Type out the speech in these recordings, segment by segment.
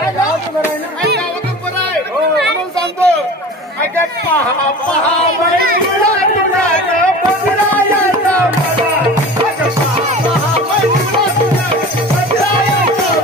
गावाचं बरं आहे ना? गावातच बरं आहे म्हणून सांगतो. अगं पहा पहा बैला तुला ग बसरायाचा मला. अगं पहा पहा बैला तुला बसरायाचा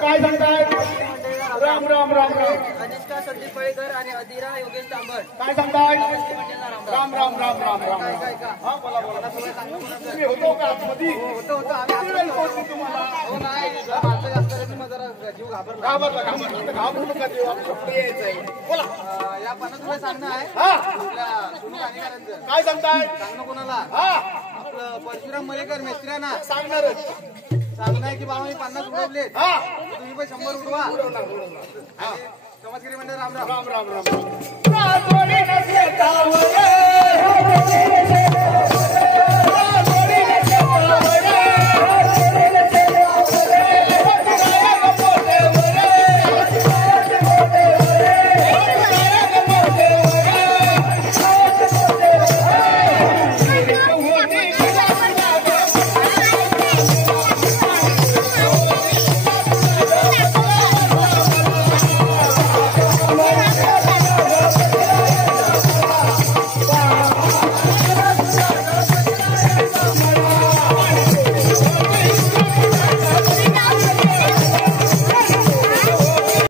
काय सांगताय? राम राम राम राम. अनिष्का संदीप फळेकर आणि अधिरा योगेश तांबट. काय सांगताय? राम राम राम राम राम. हा बोला बोला. तुम्ही होतो का आतमध्ये? होतो आम्ही वेळ पोहोचली तुम्हाला. हो नाही माझं जास्त रे, मग जरा जीव घाबरला. घाबरला घाबरू नका देऊ. कपडे यायचंय. बोला. या 50 रुपये सांगणं आहे हा आपल्या सुनू कानेकरांचं. काय सांगताय? सांगणं कोणाला? हा आपलं परशुराम मलेकर मिस्त्र्यांना सांगणारच. सांगणं आहे की बाबा मी 50 उडवलेत, हा तुम्ही पण 100 उडवा. हा समाजगिरी मंडळ राम राम. राम राम राम.